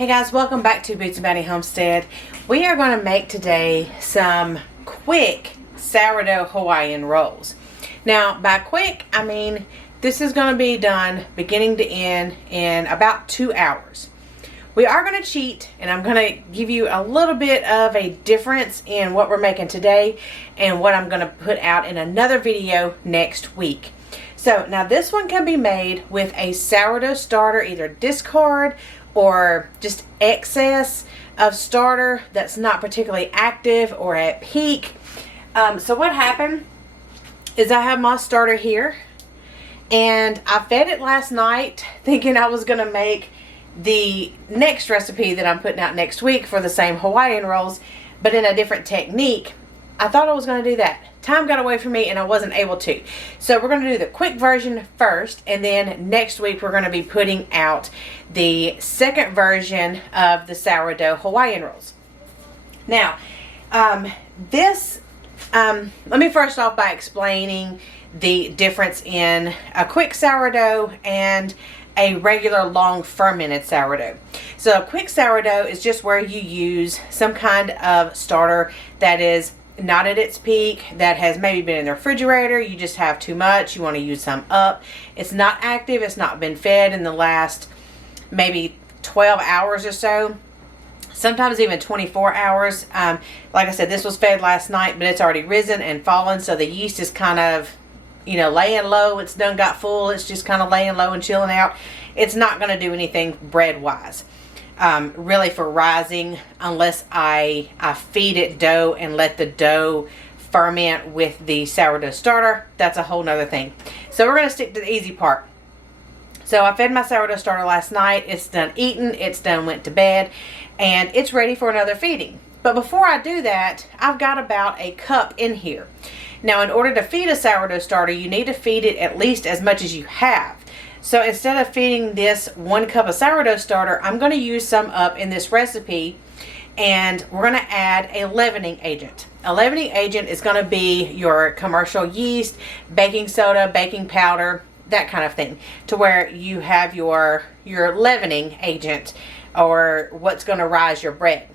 Hey guys, welcome back to Tbsp Homestead. We are going to make today some quick sourdough Hawaiian rolls. Now, by quick, I mean this is going to be done beginning to end in about 2 hours. We are going to cheat, and I'm going to give you a little bit of a difference in what we're making today and what I'm going to put out in another video next week. So, now this one can be made with a sourdough starter, either discard or just excess of starter that's not particularly active or at peak. So what happened is I have my starter here, and I fed it last night thinking I was going to make the next recipe that I'm putting out next week for the same Hawaiian rolls, but in a different technique. I thought I was going to do that. Time got away from me and I wasn't able to. So we're going to do the quick version first, and then next week we're going to be putting out the second version of the sourdough Hawaiian rolls. Now, let me first off by explaining the difference in a quick sourdough and a regular long fermented sourdough. So a quick sourdough is just where you use some kind of starter that is not at its peak, that has maybe been in the refrigerator, you just have too much, you want to use some up. It's not active, it's not been fed in the last maybe 12 hours or so, sometimes even 24 hours. Like I said, this was fed last night, but it's already risen and fallen, so the yeast is kind of, you know, laying low. It's done got full, it's just kind of laying low and chilling out. It's not going to do anything bread wise. Really for rising, unless I feed it dough and let the dough ferment with the sourdough starter. That's a whole nother thing. So we're going to stick to the easy part. So I fed my sourdough starter last night. It's done eating, it's done went to bed, and it's ready for another feeding. But before I do that, I've got about a cup in here. Now, in order to feed a sourdough starter, you need to feed it at least as much as you have. So instead of feeding this 1 cup of sourdough starter, I'm going to use some up in this recipe, and we're going to add a leavening agent. A leavening agent is going to be your commercial yeast, baking soda, baking powder, that kind of thing, to where you have your leavening agent, or what's going to rise your bread.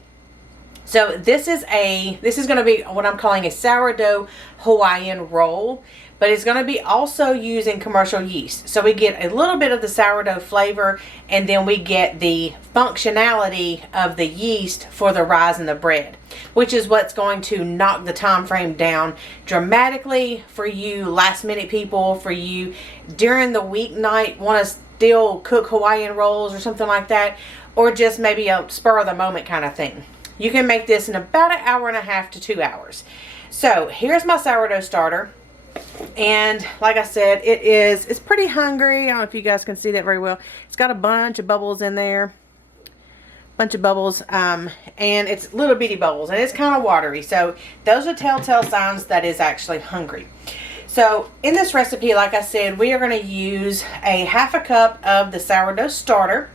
So this is going to be what I'm calling a sourdough Hawaiian roll, but it's going to be also using commercial yeast. So we get a little bit of the sourdough flavor, and then we get the functionality of the yeast for the rise in the bread, which is what's going to knock the time frame down dramatically for you last minute people, for you during the weeknight want to still cook Hawaiian rolls or something like that, or just maybe a spur of the moment kind of thing. You can make this in about 1.5 hours to 2 hours. So here's my sourdough starter. And like I said, it's pretty hungry. I don't know if you guys can see that very well. It's got a bunch of bubbles in there. Bunch of bubbles. And it's little bitty bubbles. And it's kind of watery. So those are telltale signs that it's actually hungry. So in this recipe, like I said, we are going to use a 1/2 cup of the sourdough starter.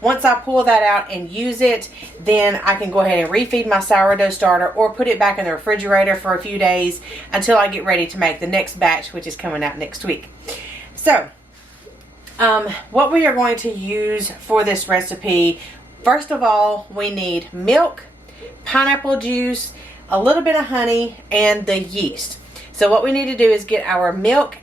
Once I pull that out and use it, then I can go ahead and refeed my sourdough starter or put it back in the refrigerator for a few days until I get ready to make the next batch, which is coming out next week. So, what we are going to use for this recipe, first of all, we need milk, pineapple juice, a little bit of honey, and the yeast. So what we need to do is get our milk,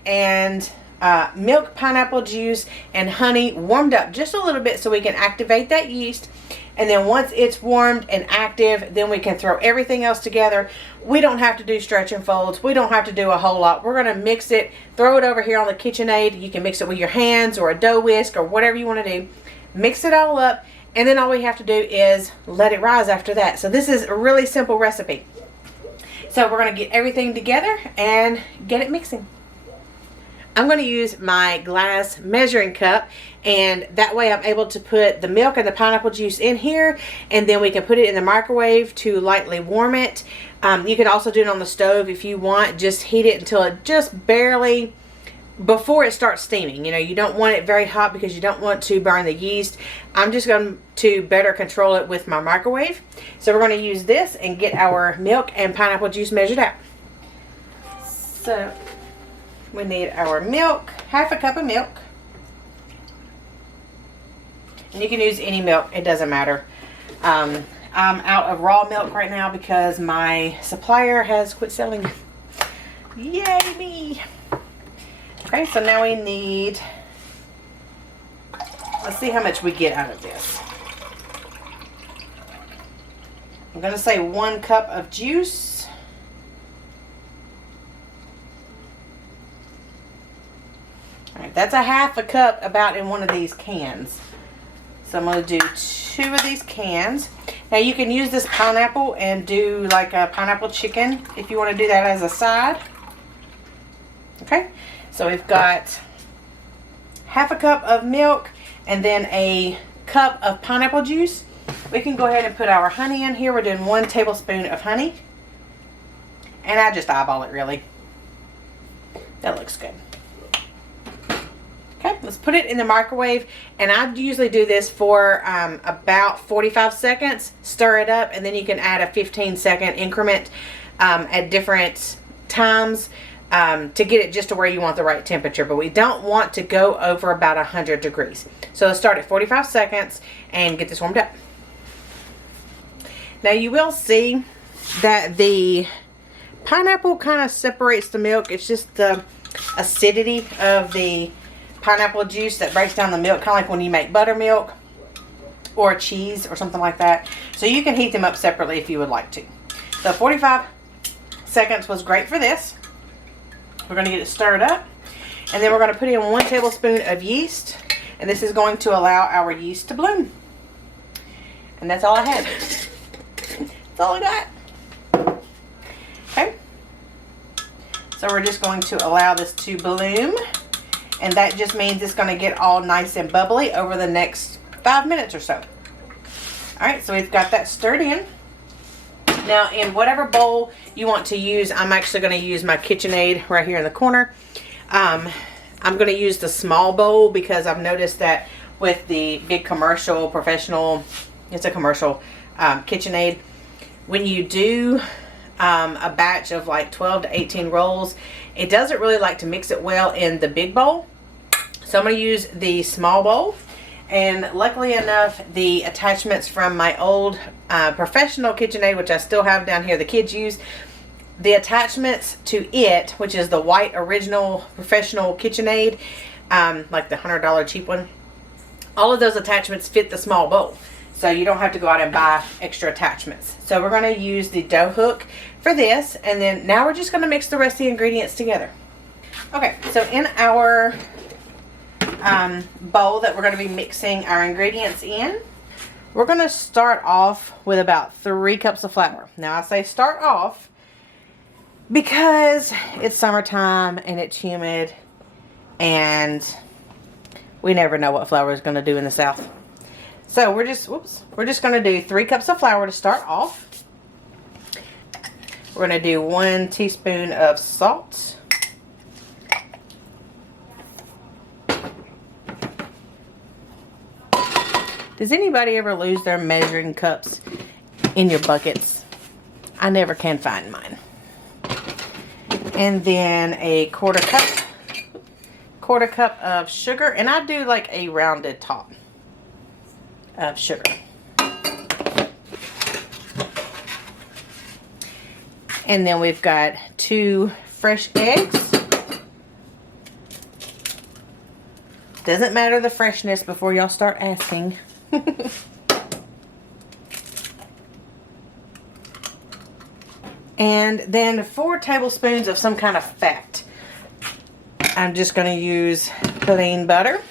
pineapple juice, and honey warmed up just a little bit so we can activate that yeast. And then once it's warmed and active, then we can throw everything else together. We don't have to do stretch and folds. We don't have to do a whole lot. We're going to mix it, throw it over here on the KitchenAid. You can mix it with your hands or a dough whisk or whatever you want to do. Mix it all up, and then all we have to do is let it rise after that. So this is a really simple recipe. So we're going to get everything together and get it mixing. I'm going to use my glass measuring cup, and that way I'm able to put the milk and the pineapple juice in here, and then we can put it in the microwave to lightly warm it. You can also do it on the stove if you want. Just heat it until it just barely, before it starts steaming. You know, you don't want it very hot because you don't want to burn the yeast. I'm just going to better control it with my microwave. So we're going to use this and get our milk and pineapple juice measured out. So we need our milk, 1/2 cup of milk. And you can use any milk, it doesn't matter. I'm out of raw milk right now because my supplier has quit selling. Yay me! Okay, so now we need, let's see how much we get out of this. I'm going to say 1 cup of juice. Alright, that's a half a cup about in one of these cans. So I'm going to do 2 of these cans. Now you can use this pineapple and do like a pineapple chicken if you want to do that as a side. Okay, so we've got half a cup of milk and then a cup of pineapple juice. We can go ahead and put our honey in here. We're doing 1 tablespoon of honey. And I just eyeball it really. That looks good. Okay, let's put it in the microwave. And I usually do this for about 45 seconds. Stir it up and then you can add a 15-second increment at different times to get it just to where you want the right temperature. But we don't want to go over about 100 degrees. So let's start at 45 seconds and get this warmed up. Now you will see that the pineapple kind of separates the milk. It's just the acidity of the pineapple juice that breaks down the milk, kind of like when you make buttermilk or cheese or something like that. So you can heat them up separately if you would like to. So 45 seconds was great for this. We're going to get it stirred up, and then we're going to put in 1 tablespoon of yeast, and this is going to allow our yeast to bloom. And that's all I had. That's all I got. Okay. So we're just going to allow this to bloom. And that just means it's going to get all nice and bubbly over the next 5 minutes or so. Alright, so we've got that stirred in. Now, in whatever bowl you want to use, I'm actually going to use my KitchenAid right here in the corner. I'm going to use the small bowl because I've noticed that with the big commercial, professional, it's a commercial KitchenAid, when you do a batch of like 12 to 18 rolls, it doesn't really like to mix it well in the big bowl. So I'm going to use the small bowl. And luckily enough, the attachments from my old professional KitchenAid, which I still have down here, the kids use, the attachments to it, which is the white original professional KitchenAid, like the $100 cheap one, all of those attachments fit the small bowl. So you don't have to go out and buy extra attachments. So we're going to use the dough hook for this. And then now we're just going to mix the rest of the ingredients together. Okay, so in our bowl that we're going to be mixing our ingredients in, we're going to start off with about 3 cups of flour. Now I say start off because it's summertime and it's humid and we never know what flour is going to do in the South. So we're just going to do 3 cups of flour to start off. We're going to do 1 teaspoon of salt. Does anybody ever lose their measuring cups in your buckets? I never can find mine. And then a quarter cup of sugar, and I do like a rounded top of sugar. And then we've got 2 fresh eggs. Doesn't matter the freshness before y'all start asking. And then 4 tablespoons of some kind of fat. I'm just going to use plain butter,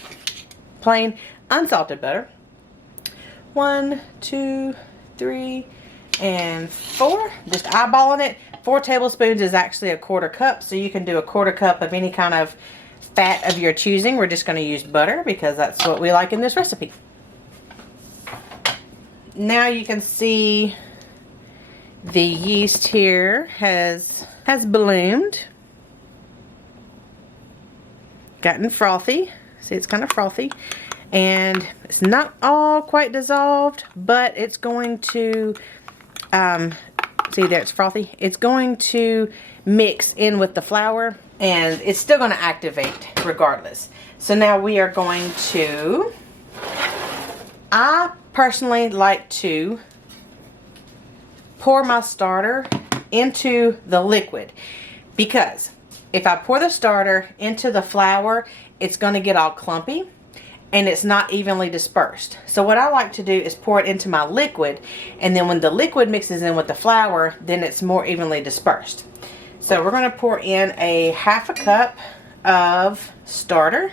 plain unsalted butter. 1, 2, 3, and 4. Just eyeballing it. 4 tablespoons is actually a quarter cup, so you can do a quarter cup of any kind of fat of your choosing. We're just going to use butter because that's what we like in this recipe. Now you can see the yeast here has bloomed, gotten frothy. See, it's kind of frothy, and it's not all quite dissolved, but it's going to see there, it's frothy. It's going to mix in with the flour, and it's still going to activate regardless. So now we are going to I personally like to pour my starter into the liquid, because if I pour the starter into the flour, it's going to get all clumpy and it's not evenly dispersed. So what I like to do is pour it into my liquid, and then when the liquid mixes in with the flour, then it's more evenly dispersed. So we're going to pour in a 1/2 cup of starter.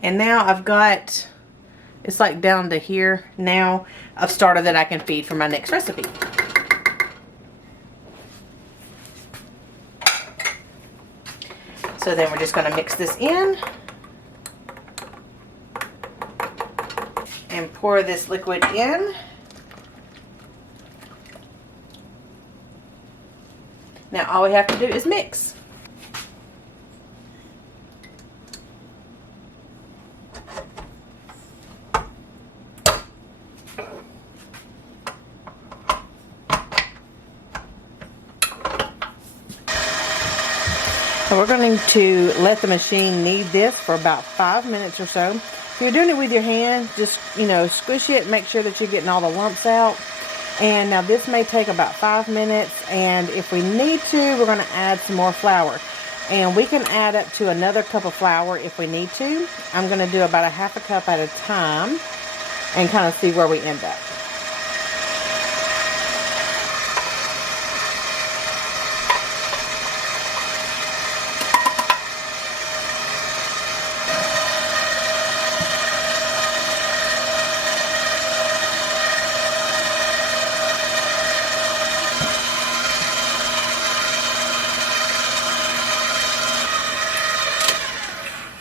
And now I've got, it's like down to here now, of starter that I can feed for my next recipe. So then we're just going to mix this in and pour this liquid in. Now all we have to do is mix. So we're going to let the machine knead this for about 5 minutes or so. If you're doing it with your hand, just, squish it, make sure that you're getting all the lumps out. And now this may take about 5 minutes, and if we need to, we're going to add some more flour. And we can add up to another cup of flour if we need to. I'm going to do about 1/2 cup at a time and kind of see where we end up.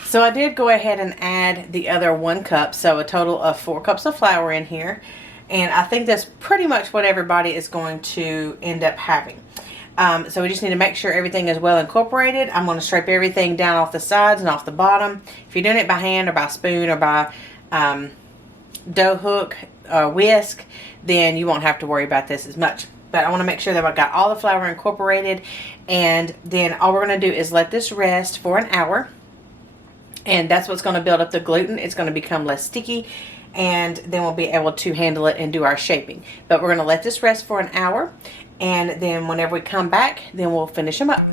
So I did go ahead and add the other 1 cup, so a total of 4 cups of flour in here. And I think that's pretty much what everybody is going to end up having. So we just need to make sure everything is well incorporated. I'm going to scrape everything down off the sides and off the bottom. If you're doing it by hand or by spoon or by dough hook or whisk, then you won't have to worry about this as much. But I want to make sure that I've got all the flour incorporated. And then all we're going to do is let this rest for an hour. And that's what's going to build up the gluten. It's going to become less sticky, and then we'll be able to handle it and do our shaping. But we're going to let this rest for an hour, and then whenever we come back, then we'll finish them up.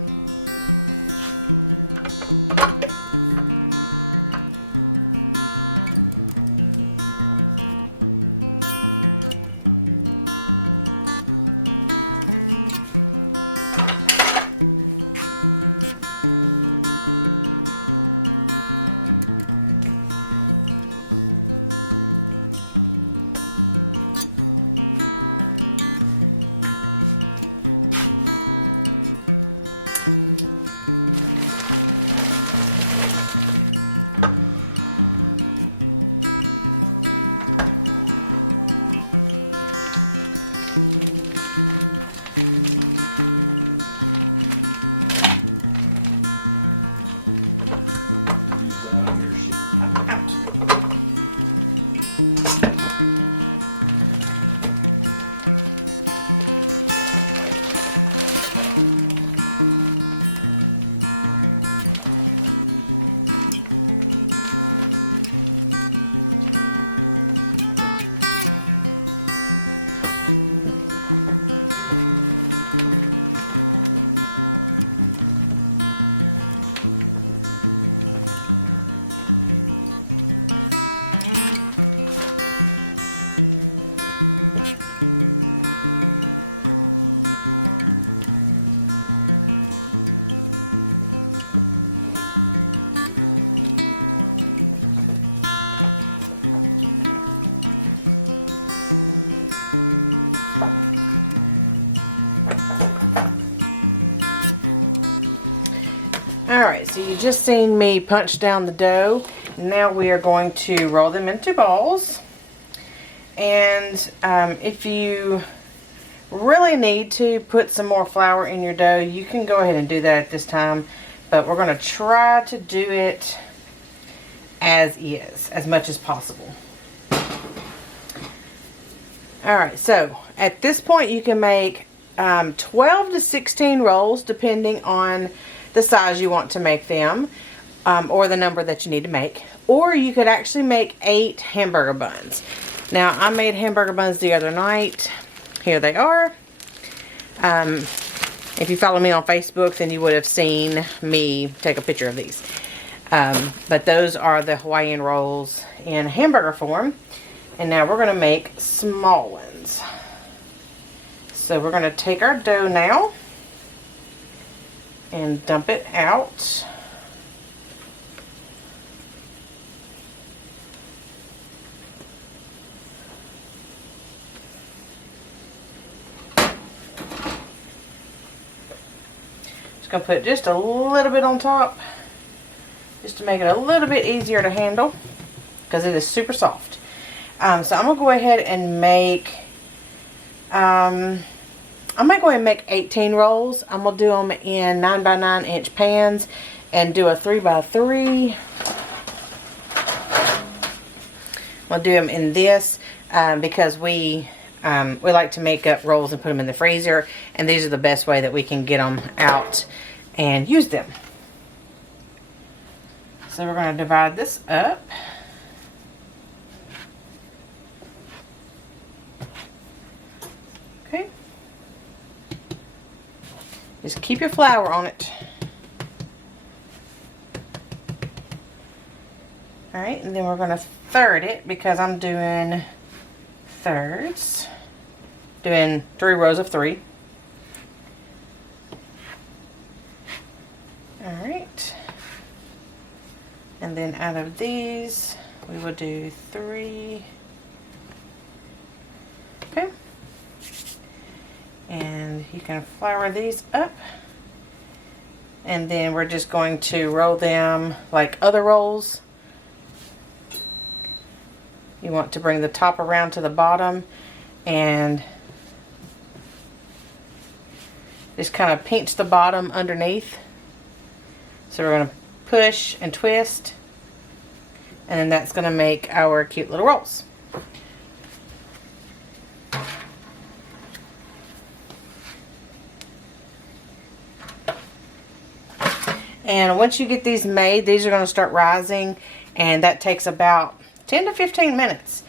Alright, so you just seen me punch down the dough. Now we are going to roll them into balls. And if you really need to put some more flour in your dough, you can go ahead and do that at this time. But we're going to try to do it as is, as much as possible. Alright, so at this point you can make 12 to 16 rolls depending on the size you want to make them, or the number that you need to make. Or you could actually make 8 hamburger buns. Now, I made hamburger buns the other night. Here they are. If you follow me on Facebook, then you would have seen me take a picture of these. But those are the Hawaiian rolls in hamburger form. And now we're going to make small ones. So we're going to take our dough now and dump it out. Just going to put just a little bit on top, just to make it a little bit easier to handle, because it is super soft. So I'm going to go ahead and make, I'm going to go ahead and make 18 rolls. I'm going to do them in 9 by 9 inch pans and do a 3 by 3. I'll do them in this because we like to make up rolls and put them in the freezer, and these are the best way that we can get them out and use them. So we're going to divide this up. Okay. Just keep your flour on it. Alright, and then we're going to third it because I'm doing thirds. Doing 3 rows of 3. Alright. And then out of these, we will do 3. Okay. And you can flour these up. And then we're just going to roll them like other rolls. You want to bring the top around to the bottom and just kind of pinch the bottom underneath. So we're going to push and twist, and then that's going to make our cute little rolls. And once you get these made, these are going to start rising, and that takes about 10 to 15 minutes.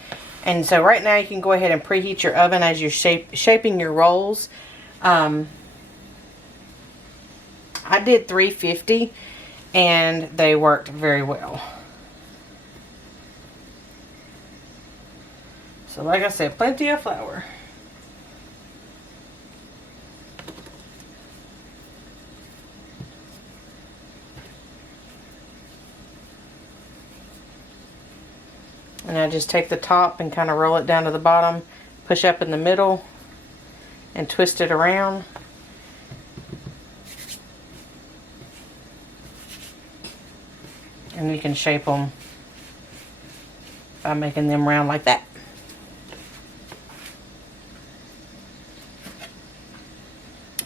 And so right now you can go ahead and preheat your oven as you're shaping your rolls. I did 350 and they worked very well. So like I said, plenty of flour. And I just take the top and kind of roll it down to the bottom, push up in the middle, and twist it around. And you can shape them by making them round like that.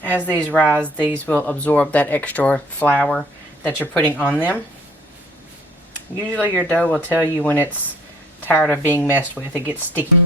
As these rise, these will absorb that extra flour that you're putting on them. Usually your dough will tell you when it's tired of being messed with. It gets sticky.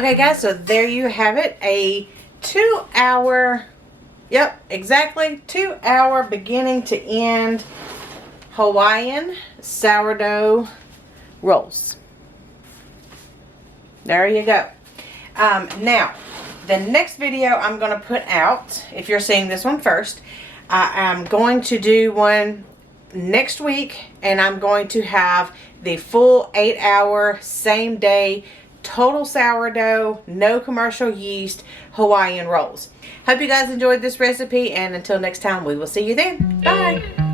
Okay guys, so there you have it. A 2 hour, yep, exactly 2 hour beginning to end Hawaiian sourdough rolls. There you go. Now, the next video I'm going to put out, if you're seeing this one first, I'm going to do one next week, and I'm going to have the full 8 hour, same day, total sourdough, no commercial yeast, Hawaiian rolls. Hope you guys enjoyed this recipe, and until next time, we will see you then. Bye!